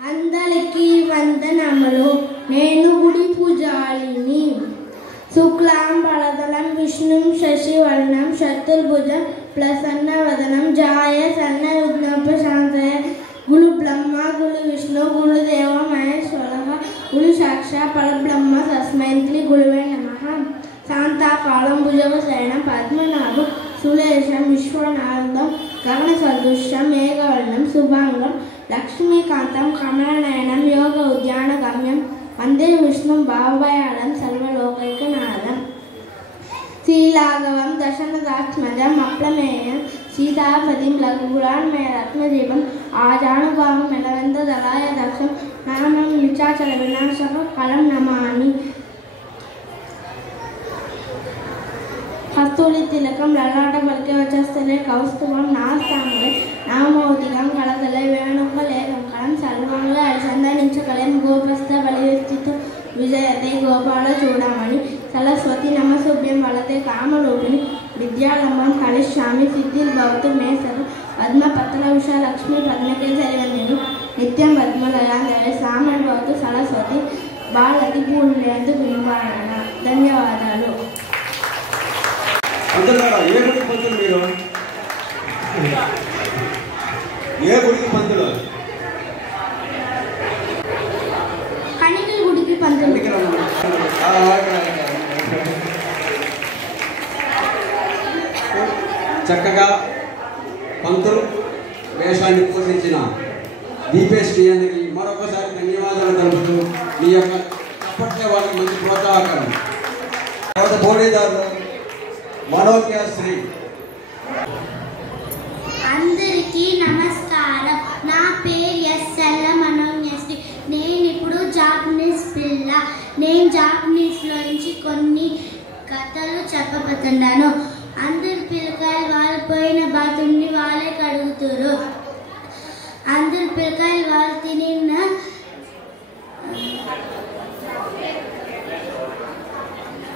అందరికీ వందనములు. నేను గుడి పూజారిని. శుక్లాం వరదరం విష్ణుం శశివర్ణం చతుర్భుజం ప్రసన్నవదనం ధ్యాయ సన్నవిఘ్నోపశాంతయే. గురు బ్రహ్మ గురు విష్ణు గురుదేవ మహేశ్వరః గురు సాక్షాత్ పరబ్రహ్మ తస్మై శ్రీ గురువే నమః. శాంతాకారం భుజగశయనం పద్మనాభం సురేశం విశ్వనాథం గగన సదృశ్యం మేఘవర్ణం శుభాంగం లక్ష్మీకాంతం కమలనయనం యోగ ఉద్యాన గమ్యం వందే విష్ణు భావయాళం సర్వలోకైకనాథం. శ్రీలాఘవం దశరథాత్మజం అప్రమేయం సీతాపతిం లఘుపురాణమయ రత్నదీపం ఆజానుభావం ఎలవంత దళాయ దక్షం నామం నిచాచల వినాశక ఫలం నమామి. కస్తూరి తిలకం లలాట పలికే వచ్చేస్తలే కౌస్తుభం నాస్తామలే నామౌతికం కళతలే వేణుకలేకం కళం సర్వంగా సంధానించగలేం గోపస్థ బలిస్థిత విజయతే గోపాల చూడమని సరస్వతి నమసుభ్యం వలతే కామరూపిణి విద్యాలంబం కలిష్యామి సిద్ధిర్భవతు మే సరు పద్మపత్ర ఉషా లక్ష్మీ పద్మకేసరివన్యను నిత్యం పద్మలయాందరే సామర్భవతు సరస్వతి బాలతి పూర్ణేందు వినివారణ. ధన్యవాదాలు. ఏ గుడికి పంతులు మీరు? ఏ గుడికి పంతులు? కణికల గుడికి పంతులు. చక్కగా పంతులు వేషాన్ని పోషించిన దీపేష్ కియానికి మరొకసారి ధన్యవాదాలు తెలుపుతూ మీ యొక్క అప్పట్లో వాళ్ళకి మంచి ప్రోత్సాహకరం. తర్వాత బోడీదారులు మనోజ్ఞశ్రీ. అందరికీ నమస్కారం. నా పేరు ఎస్ఎల్ మనోజ్ఞశ్రీ. నేను ఇప్పుడు జాపనీస్ పిల్ల. నేను జాపనీస్లో నుంచి కొన్ని కథలు చెప్పబోతున్నాను. అందరు పిల్లకాయలు వాళ్ళు పోయిన బాతుని వాళ్ళే కడుగుతారు. అందరు పిల్లకాయలు వాళ్ళు తినిన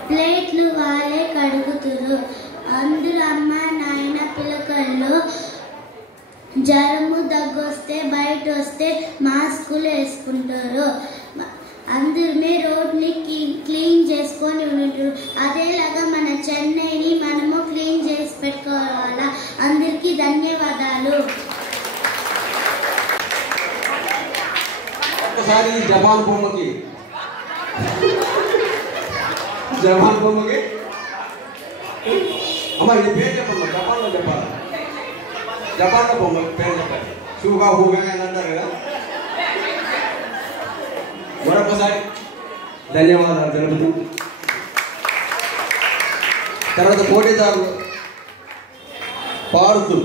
ప్లేట్లు వాళ్ళే కడుగుతారు. అందరూ అమ్మ నాయన పిల్లకాయలు జ్వరము దగ్గొస్తే బయట వస్తే మాస్కులు వేసుకుంటారు. అందరమే రోడ్ని క్లీన్ చేసుకొని ఉంటారు. అదేలాగా మన చెన్నైని మనము క్లీన్ చేసి పెట్టుకోవాలా. అందరికీ ధన్యవాదాలు. ఒకసారి జపాన్ బొమ్మకి అమ్మ ఈ పేరు చెప్పమ్మా. జపాన్లో చెప్పాలి. జపాన్లో బొమ్మ పేరు చెప్పాలి. షూగా హూగా అని అంటారు కదా. మరొకసారి ధన్యవాదాలు తెలుపుతూ తర్వాత పోటీదారులు పాడుతూ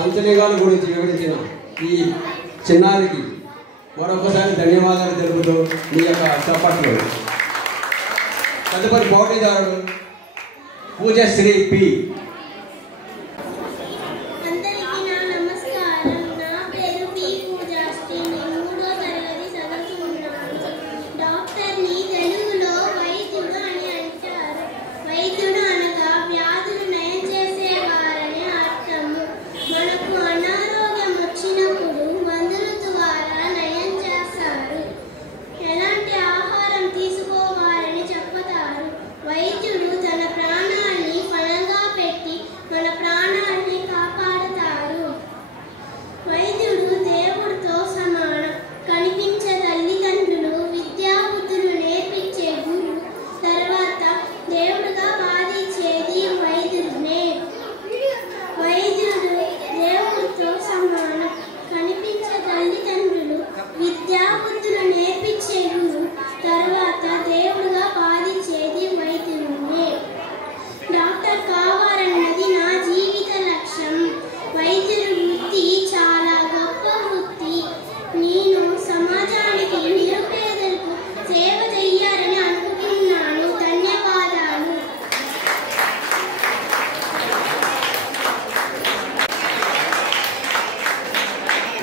పంచలింగాల గురించి వివరించిన ఈ చిన్నారికి మరొకసారి ధన్యవాదాలు తెలుపుతూ మీ యొక్క చప్పట్లు. తదుపరి పోటీదారుడు పూజశ్రీ పి.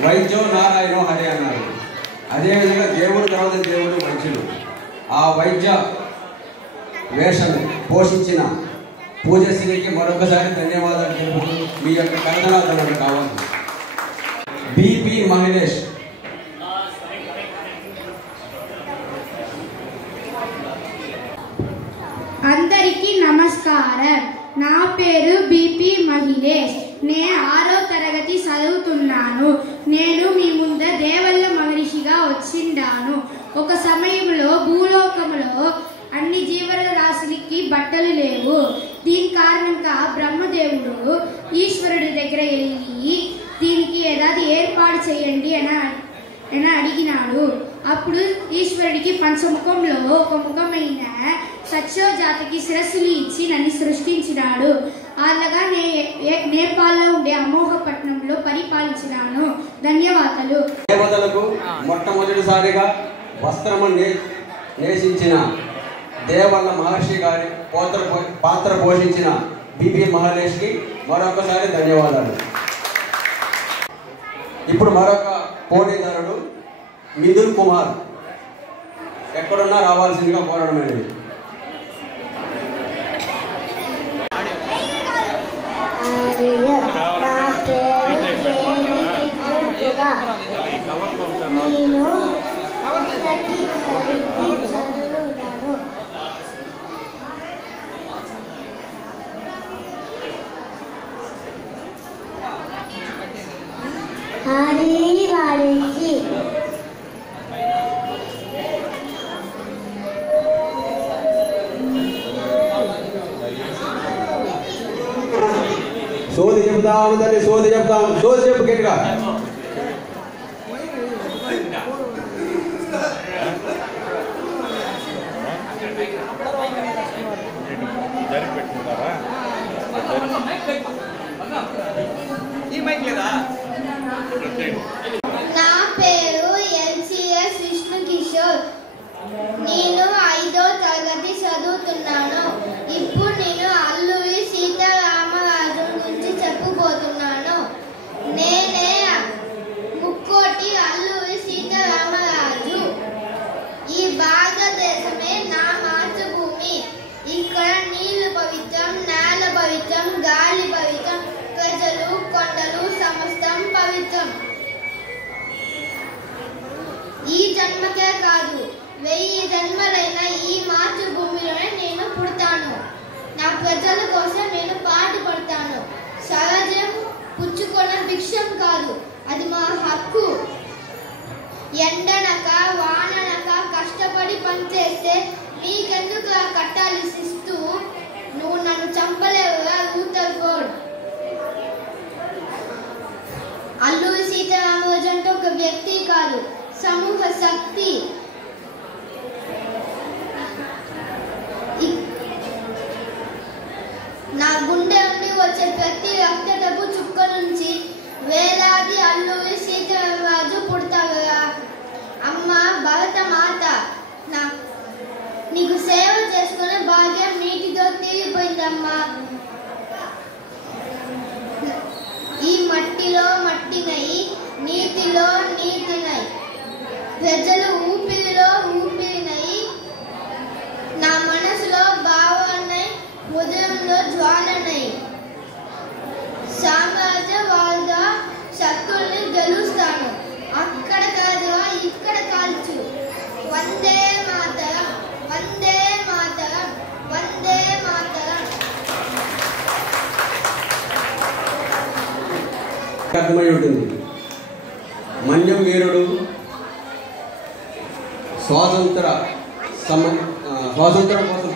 వైద్యో నారాయణో హరి అన్నారు. అదేవిధంగా దేవుడు తర్వాత దేవుడు వైద్యుడు. ఆ వైద్య వేషం పోషించిన పూజశ్రీకి మరొకసారి ధన్యవాదాలు తెలుపుతూ మీ యొక్క కథనాలను కావాలి. బిపి మహిళేష్. అందరికీ నమస్కారం. నా పేరు బిపి మహిళేష్. నేను 6వ తరగతి చదువుతున్నాను. నేను మీ ముంద దేవల్ల మహర్షిగా వచ్చిండాను. ఒక సమయంలో భూలోకంలో అన్ని జీవరాశులకి బట్టలు లేవు. దీని కారణంగా బ్రహ్మదేవుడు ఈశ్వరుడి దగ్గర వెళ్ళి దీనికి ఏదాది ఏర్పాటు చేయండి అని అడిగినాడు. అప్పుడు ఈశ్వరుడికి పంచముఖంలో ఒక ముఖమైన సత్యోజాతికి శిరస్సులు ఇచ్చి నన్ను సృష్టించినాడు. అలాగా నేపాల్లో ఉండే అమోఘపట్నంలో పరిపాలించినాను. ధన్యవాదాలు. దేవతలకు మొట్టమొదటిసారిగా వస్త్రము నేసించిన దేవల్ల మహర్షి గారి పాత్ర పోషించిన బిపి మహేష్కి మరొకసారి ధన్యవాదాలు. ఇప్పుడు మరొక పోటీదారుడు మిథున్ కుమార్. ఎక్కడున్నా రావాల్సిందిగా కోరడమైనది. సోది చెప్తాము తల్లి, సోది చెప్తాము. సోది చెప్పు గట్టిగా. నా పేరు ఎల్సిఎస్ విష్ణు కిషోర్. నేను 5వ తరగతి చదువుతున్నాను. ఇప్పుడు నేను అల్లూరి సీతారామరాజు గురించి చెప్పబోతున్నాను. నేనే ముక్కోటి అల్లూరి సీతారామరాజు. ఈ భారతదేశమే నా మాతృభూమి. ఇక్కడ నీళ్లు పవిత్రం, నేల పవిత్రం, గాలి పవిత్రం, ప్రజలు, కొండలు సమస్తం పవిత్రం. ఈ జన్మకే కాదు, 1000 జన్మలైన ఈ మాతృభూమిలోనే నేను పుడతాను. నా ప్రజల కోసం నేను పాటుపడతాను. సహజం పుచ్చుకొన్న భిక్షం కాదు, అది మా హక్కు. ఎండనక వాననక కష్టపడి పనిచేస్తే మీకెందుకు ఆ కట్టాలి శిస్తూ? నువ్వు నన్ను చంపలేవుగా రూతర్ ఫోర్డ్. అల్లూరి సీతారామరాజు అంటే ఒక వ్యక్తి కాదు, సమూహ శక్తి. నా గుండె నుండి వచ్చే ప్రతి రక్తపు చుక్క నుంచి మట్టిలో మట్టినై నీతిలో నీతినై ప్రజలు ఊపిరిలో ఊపిరినై నా మనసులో భావనై హృదయంలో జ్వాలనై సామ్రాజ్యవాద శక్తుల్ని గెలుస్తాను. అక్కడ కాదుగా ఇక్కడ కాల్చు. వందే మాతరం, వందే మాతరం, వందే మాతరం. అర్థమై ఉంటుంది. మన్యం వీరుడు స్వాతంత్రం కోసం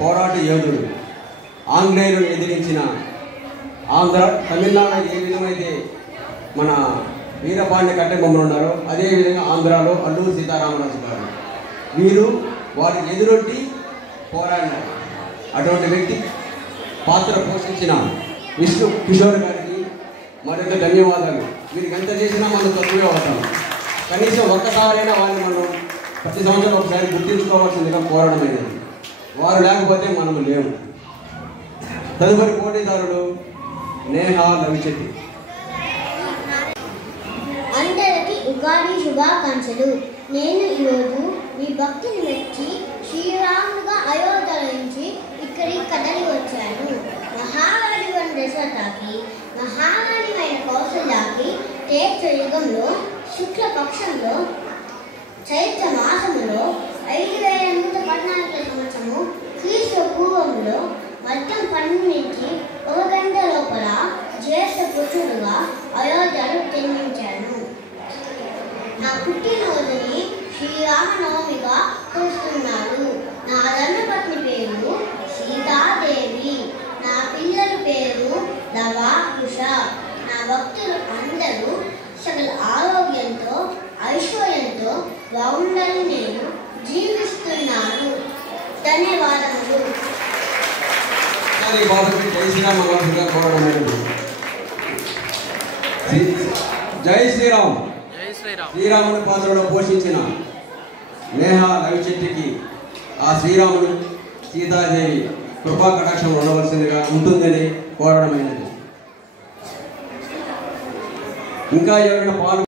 పోరాట యోధుడు, ఆంగ్లేయులను ఎదిరించిన తమిళనాడు ఏ విధమైతే మన వీరపాండ్య కట్టెబొమ్మలు ఉన్నారో అదేవిధంగా ఆంధ్రాలో అల్లూరి సీతారామరాజు గారు వీరు వారికి ఎదురొట్టి పోరాడినారు. అటువంటి వ్యక్తి పాత్ర పోషించిన విష్ణు కిషోర్ గారికి మరింత ధన్యవాదాలు. వీరికి ఎంత చేసినా మనం తక్కువే అవుతాం. కనీసం ఒక్కసారైనా వారిని మనం ప్రతి సంవత్సరం ఒకసారి గుర్తించుకోవాల్సిందిగా కోరడమైనది. వారు లేకపోతే మనము లేవు. తదుపరి పోటీదారుడు నేహా లవిచెట్టి. అందరికీ ఉగాది శుభాకాంక్షలు. నేను ఈరోజు మీ భక్తిని మెచ్చి శ్రీరాముగా అయోధ్య నుంచి ఇక్కడికి కదలి వచ్చాను. మహారాణి అయిన దశరథకి, మహారాణి అయిన కౌసల్యకి యుగంలో శుక్లపక్షంలో చైత్ర మాసంలో 5114 సంవత్సరము క్రీస్తు పూర్వంలో మధ్యం 12 నుంచి 1 గంట లోపల జ్యేష్ఠ పురుషుడుగా అయోధ్యను జన్మించాను. నా పుట్టినరోజుని శ్రీరామనవమిగా చూస్తున్నారు. నా ధర్మపత్ని పేరు సీతాదేవి. నా పిల్లల పేరు దవా కుష. నా భక్తులు అందరూ సకల ఆరోగ్యంతో ఐశ్వర్యంతో బాగుండాలని నేను జీవిస్తున్నాను. ధన్యవాదములు. జై శ్రీరామ్. శ్రీరాముని పాత్రలో పోషించిన నేహా లవిచెట్టికి ఆ శ్రీరాముడు సీతాదేవి కృపా కటాక్షం ఉండవలసిందిగా ఉంటుందని కోరడమైనది. ఇంకా ఎవరైనా